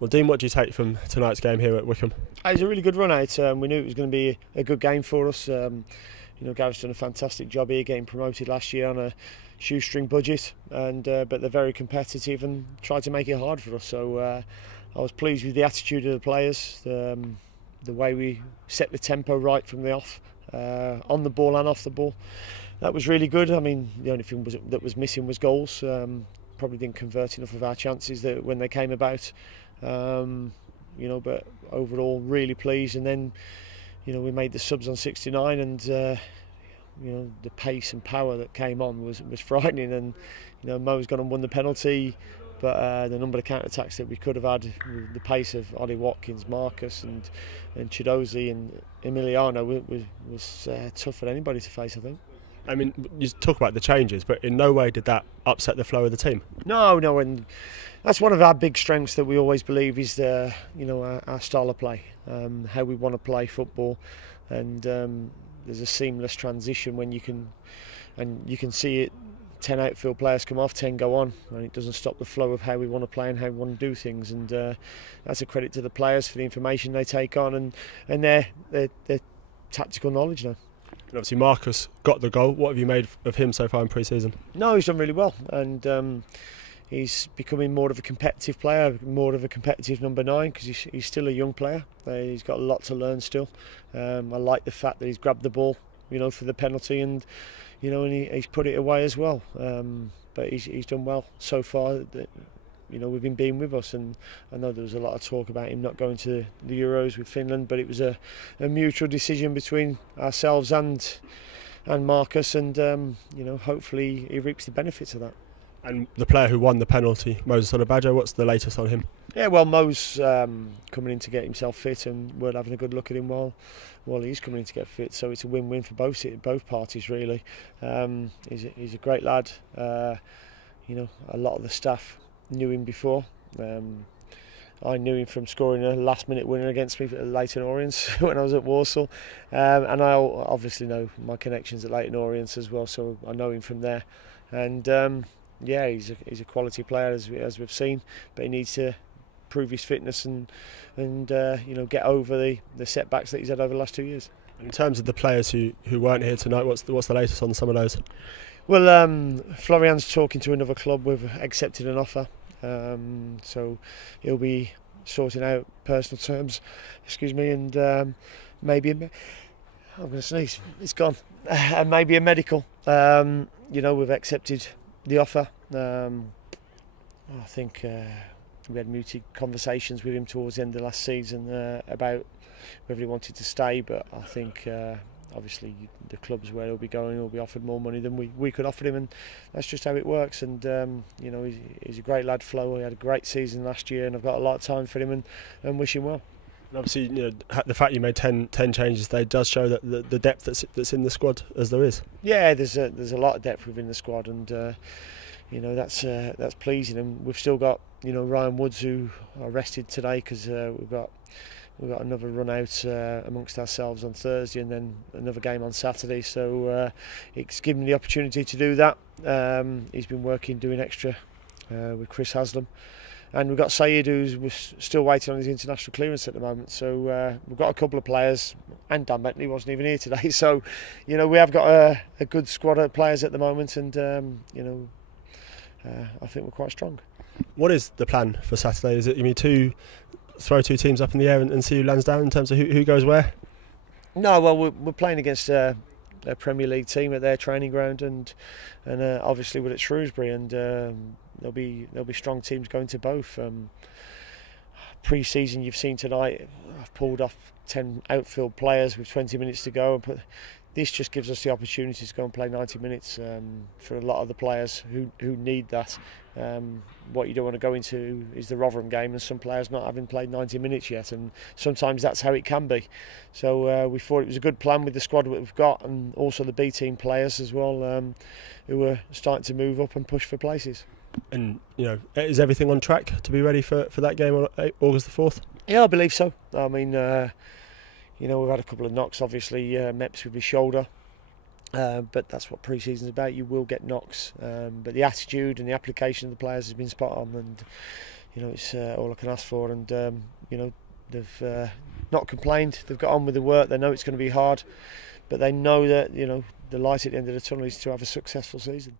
Well, Dean, what do you take from tonight's game here at Wycombe? It was a really good run out. We knew it was going to be a good game for us. Gareth's done a fantastic job here, getting promoted last year on a shoestring budget, and but they're very competitive and tried to make it hard for us. So I was pleased with the attitude of the players, the way we set the tempo right from the off, on the ball and off the ball. That was really good. I mean, the only thing that was missing was goals. Probably didn't convert enough of our chances when they came about. But overall really pleased. And then we made the subs on 69, and the pace and power that came on was frightening. And Mo's gone and won the penalty, but the number of counter-attacks that we could have had with the pace of Ollie Watkins, Marcus and Chidozie and Emiliano was tough for anybody to face, I think. I mean, you talk about the changes, but in no way did that upset the flow of the team. No, and that's one of our big strengths that we always believe is our style of play, how we want to play football, and there's a seamless transition when you can see it. 10 outfield players come off, 10 go on, and it doesn't stop the flow of how we want to play and how we want to do things. And that's a credit to the players for the information they take on and their tactical knowledge now. And obviously Marcus got the goal. What have you made of him so far in pre-season? No, he's done really well, and he's becoming more of a competitive player, more of a competitive number 9, because he's still a young player. He's got a lot to learn still. I like the fact that he's grabbed the ball, for the penalty, and he's put it away as well. But he's done well so far. We've been with us, and I know there was a lot of talk about him not going to the Euros with Finland, but it was a mutual decision between ourselves and Marcus, and hopefully he reaps the benefits of that. And the player who won the penalty, Moses Onabajo, what's the latest on him? Yeah, well, Mo's coming in to get himself fit, and we're having a good look at him while he's coming in to get fit. So it's a win-win for both parties, really. He's a great lad. A lot of the staff knew him before. I knew him from scoring a last-minute winner against me at Leyton Orient when I was at Walsall, and I obviously know my connections at Leyton Orient as well, so I know him from there. And he's a quality player as we've seen, but he needs to prove his fitness and get over the setbacks that he's had over the last 2 years. In terms of the players who weren't here tonight, what's the latest on some of those? Well, Florian's talking to another club. We've accepted an offer. So he'll be sorting out personal terms, and maybe I'm going to sneeze, it's gone, and maybe a medical. We've accepted the offer. I think we had muted conversations with him towards the end of last season about whether he wanted to stay, but I think obviously the clubs where he'll be going will be offered more money than we could offer him, and that's just how it works. And he's a great lad, Flo. He had a great season last year, and I've got a lot of time for him and wish him well. And obviously, the fact you made 10 changes today does show that the depth that's in the squad, as there is. Yeah, there's a lot of depth within the squad, and that's pleasing. And we've still got Ryan Woods, who are rested today, because we've got another run out amongst ourselves on Thursday, and then another game on Saturday. So it's given me the opportunity to do that. He's been doing extra with Chris Haslam. And we've got Saeed, who's still waiting on his international clearance at the moment. So we've got a couple of players, and Dan Bentley wasn't even here today. So, we have got a good squad of players at the moment, and I think we're quite strong. What is the plan for Saturday? Is it throw two teams up in the air and see who lands down in terms of who goes where? No, well, we're playing against a Premier League team at their training ground, and obviously we're at Shrewsbury, and there'll be strong teams going to both. Pre-season, you've seen tonight, I've pulled off 10 outfield players with 20 minutes to go, but this just gives us the opportunity to go and play 90 minutes for a lot of the players who need that. What you don't want to go into is the Rotherham game and some players not having played 90 minutes yet, and sometimes that's how it can be. So we thought it was a good plan with the squad that we've got, and also the B team players as well, who are starting to move up and push for places. And is everything on track to be ready for that game on August the 4th? Yeah, I believe so. I mean, we've had a couple of knocks, obviously, Meps with his shoulder. But that's what pre-season's about. You will get knocks, but the attitude and the application of the players has been spot on, and you know, it's all I can ask for. And you know, they've not complained. They've got on with the work. They know it's going to be hard, but they know that, you know, the light at the end of the tunnel is to have a successful season.